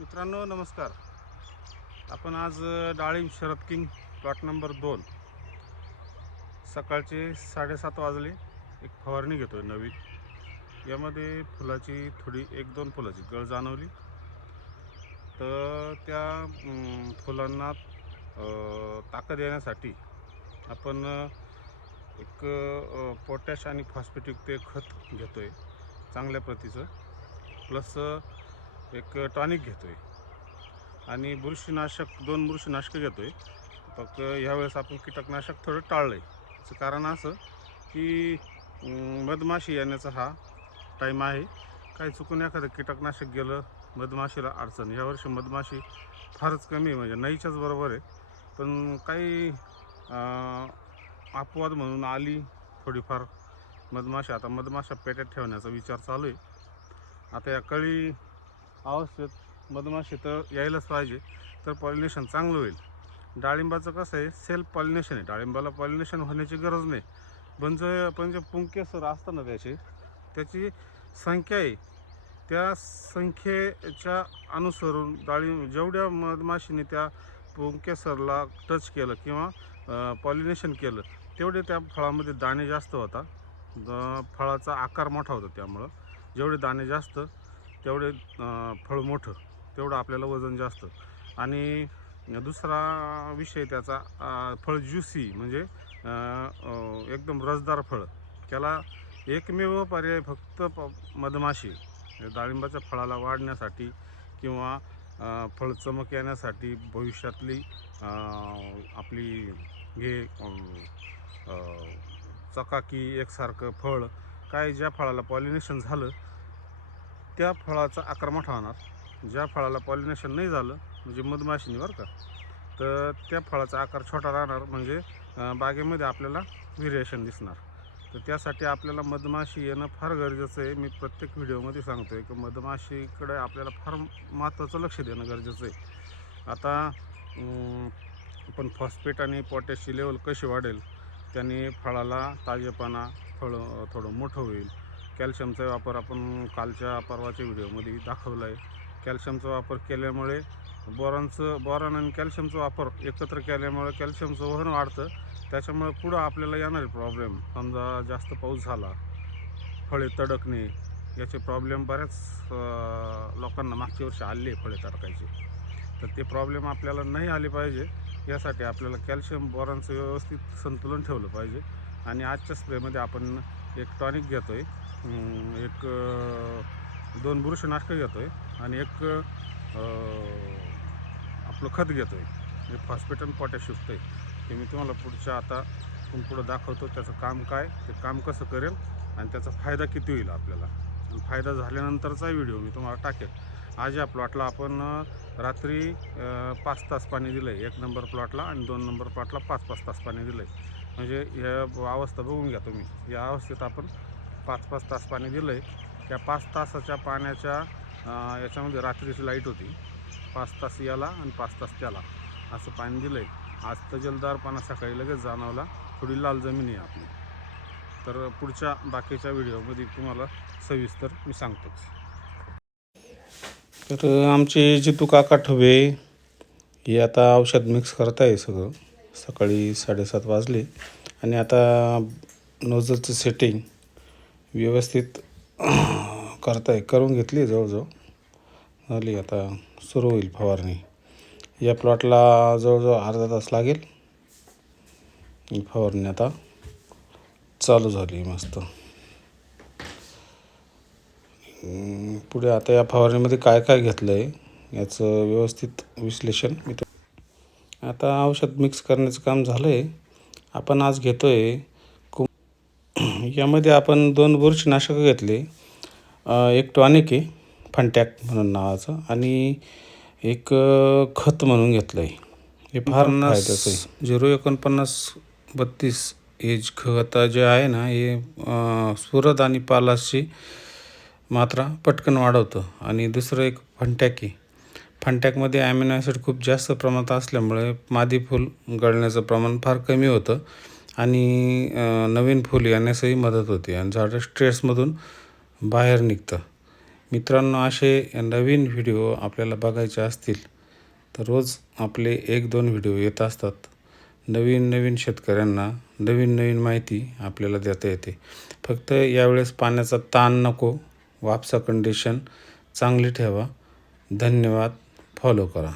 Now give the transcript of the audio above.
मित्रांनो नमस्कार. आपण आज डाळिंब शरद किंग प्लॉट नंबर 2 सकाळचे 7:30 वाजले एक फवारणी घेतोय नवीन. यामध्ये फुलाची थोडी 1-2 फुलाची गळ जाणवली, तर त्या फुलांना ताकद येण्यासाठी आपण एक पोटॅश आणि फॉस्फेटयुक्त खत घेतोय चांगल्या प्रतीचं, प्लस एक टॉनिक घेतोय आणि बुरशीनाशक 2 बुरशीनाशक घेतोय. फक्त ह्यावेळेस आपण कीटकनाशक थोडं टाळलं आहे. त्याचं कारण असं की मधमाशी येण्याचा हा टाईम आहे. काही चुकून एखादं कीटकनाशक गेलं मधमाशीला अडचण. यावर्षी मधमाशी फारच कमी आहे, म्हणजे नाहीच्याच बरोबर आहे. पण काही अपवाद म्हणून आली थोडीफार मधमाशी. आता मधमाशा पेट्यात ठेवण्याचा विचार चालू आहे. आता या कळी अवस्थेत मधमाशी तर यायलाच पाहिजे, तर पॉलिनेशन चांगलं होईल. डाळिंबाचं कसं आहे, सेल्फ पॉलिनेशन आहे. डाळिंबाला पॉलिनेशन होण्याची गरज नाही. पण जे पुंकेसर असतं ना त्याची संख्या आहे, त्या संख्येच्या अनुसरून जेवढ्या मधमाशीने त्या पुंकेसरला टच केलं किंवा पॉलिनेशन केलं, तेवढे त्या फळामध्ये दाणे जास्त होतात. फळाचा आकार मोठा होतो. त्यामुळं जेवढे दाणे जास्त तेवढे फळ मोठं, तेवढं आपल्याला वजन जास्त. आणि दुसरा विषय त्याचा, फळ ज्युसी म्हणजे एकदम रसदार फळ. त्याला एकमेव पर्याय फक्त मधमाशी. डाळिंबाच्या फळाला वाढण्यासाठी किंवा फळ चमक येण्यासाठी भविष्यातली आपली हे चकाकी एकसारखं फळ, काय ज्या फळाला पॉलिनेशन झालं त्या फळाचा आकार मोठा होणार. ज्या फळाला पॉलिनेशन नाही झालं म्हणजे मधमाशीने बरं का, तर त्या फळाचा आकार छोटा राहणार. म्हणजे बागेमध्ये आपल्याला व्हेरिएशन दिसणार. तर त्यासाठी आपल्याला मधमाशी येणं फार गरजेचं आहे. मी प्रत्येक व्हिडिओमध्ये सांगतो आहे की मधमाशीकडे आपल्याला फार महत्त्वाचं लक्ष देणं गरजेचं आहे. आता आपण फॉस्फेट आणि पोटॅशची लेवल कशी वाढेल, त्याने फळाला ताजेपणा, फळं थोडं मोठं होईल. कॅल्शियमचा वापर आपण कालच्या परवाच्या व्हिडिओमध्ये दाखवला आहे. कॅल्शियमचा वापर केल्यामुळे बोरॉन आणि कॅल्शियमचा वापर एकत्र केल्यामुळे कॅल्शियमचं वहन वाढतं. त्याच्यामुळे पुढं आपल्याला येणारे प्रॉब्लेम, समजा जास्त पाऊस झाला, फळे तडकणे, याचे प्रॉब्लेम बऱ्याच लोकांना मागच्या वर्षी आले फळे तडकायचे. तर ते प्रॉब्लेम आपल्याला नाही आले पाहिजे, यासाठी आपल्याला कॅल्शियम बोरॉनचं व्यवस्थित संतुलन ठेवलं पाहिजे. आणि आजच्या स्प्रेमध्ये आपण एक टॉनिक घेतो आहे, एक 2 बुरशीनाशकं घेतो आहे आणि एक आपलं खत घेतो आहे. हे फॉस्फेट आणि पोटॅशयुक्त आहे. ते मी तुम्हाला पुढं दाखवतो. त्याचं काम काय, ते काम कसं करेल आणि त्याचा फायदा किती होईल आपल्याला. फायदा झाल्यानंतरचा व्हिडिओ मी तुम्हाला टाकेल. आज या प्लॉटला आपण रात्री 5 तास पाणी दिलं आहे 1 नंबर प्लॉटला, आणि 2 नंबर प्लॉटला 5-5 तास पाणी दिलं आहे. म्हणजे ह्या अवस्था बघून घ्या तुम्ही. या अवस्थेत आपण 5-5 तास पाणी दिलं आहे. त्या 5 तासाच्या पाण्याच्या याच्यामध्ये रात्रीची लाईट होती. 5 तास याला आणि 5 तास त्याला असं पाणी दिलं आहे. आज तजेलदारपणा सकाळी लगेच जाणवला. थोडी लाल जमीन आहे आपली. तर पुढच्या बाकीच्या व्हिडिओमध्ये तुम्हाला सविस्तर मी सांगतोच. तर आमचे जितू काका ठवे हे आता औषध मिक्स करत आहे सगळं. सकाळी 7:30 वाजले आणि आता नोझलचं सेटिंग व्यवस्थित करून घेतली. जवळजवळ झाली. आता सुरू होईल फवारणी. या प्लॉटला जवळजवळ अर्धा तास लागेल. फवारणी आता चालू झाली मस्त. पुढे आता या फवारणीमध्ये काय काय घेतलं आहे याचं व्यवस्थित विश्लेषण मी आता औषध मिक्स करण्याचं काम झालं आहे. आपण आज घेतो आहे यामध्ये आपण 2 बुरशीनाशकं घेतले. एक टॉनिक आहे फंटॅक म्हणून नावाचं, आणि एक खत म्हणून घेतलं आहे. हे फार फायद्याचं आहे. 049-32 हे खत जे आहे ना, हे सुरत आणि पालासची मात्रा पटकन वाढवतं. आणि दुसरं एक फंटॅक आहे. फंटॅकमध्ये ॲमिनो ॲसिड खूप जास्त प्रमाणात असल्यामुळे मादी फूल गळण्याचं प्रमाण फार कमी होतं आणि नवीन फूल येण्यासही मदत होते आणि झाडं स्ट्रेसमधून बाहेर निघतं. मित्रांनो, असे नवीन व्हिडिओ आपल्याला बघायचे असतील तर रोज आपले 1-2 व्हिडिओ येत असतात. नवीन शेतकऱ्यांना नवीन माहिती आपल्याला देता येते. फक्त यावेळेस पाण्याचा ताण नको, वापसा कंडिशन चांगली ठेवा. धन्यवाद. फॉलो करा.